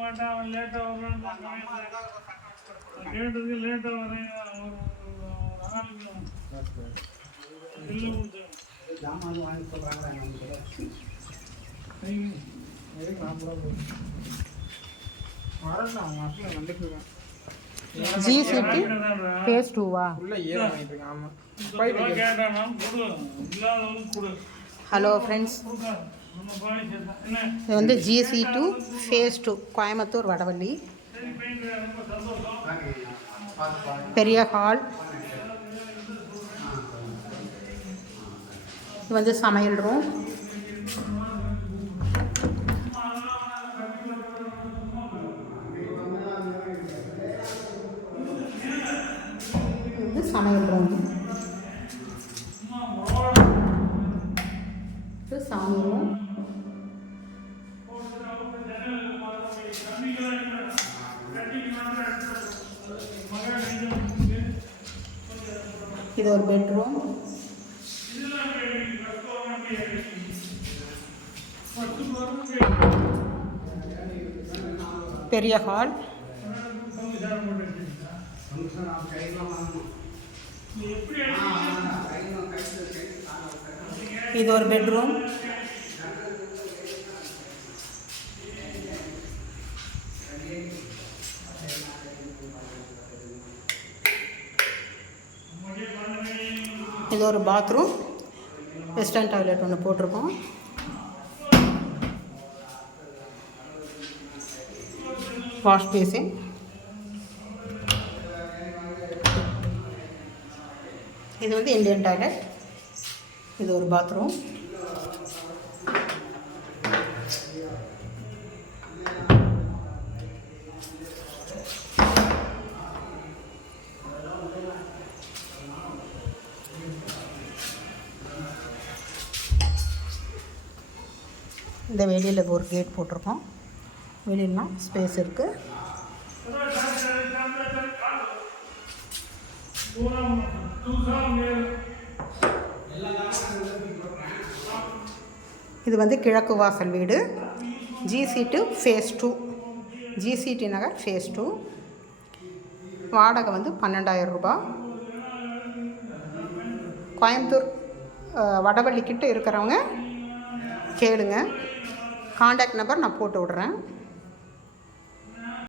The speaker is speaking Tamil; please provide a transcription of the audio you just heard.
மாட்டான் லேட்டாக வரும் கேட்டதுக்கு லேட்டாக வரேன் ஜாமான் வாங்கி சொல்கிறாங்க ஜிசிடி ஃபேஸ் 2வா? ஹலோ ஃப்ரெண்ட்ஸ், இது வந்து GC2 ஃபேஸ் 2 கோயம்புத்தூர் வடவள்ளி பெரிய ஹால். இது வந்து சமையல் ரூம். இது சமையல் ரூம். இது சாமி ரூம். இது ஒரு பெட்ரூம். பெரிய ஹால். இது ஒரு பெட்ரூம். இது ஒரு பாத்ரூம். வெஸ்டர்ன் டாய்லெட் ஒன்று போட்டிருக்கோம். Wash basin. இது வந்து இந்தியன் டாய்லெட். இது ஒரு பாத்ரூம். இந்த வெளியில் ஒரு கேட் போட்டிருக்கோம். வெளியிலாம் ஸ்பேஸ் இருக்குது. இது வந்து கிழக்கு வாசல் வீடு. GC2 ஃபேஸ் 2, GCT நகர் ஃபேஸ் 2. வாடகை வந்து 12,000 ரூபாய். கோயம்புத்தூர் வடவள்ளிக்கிட்ட இருக்கிறவங்க கேளுங்க. காண்டாக்ட் நம்பர் நான் போட்டு விட்றேன்.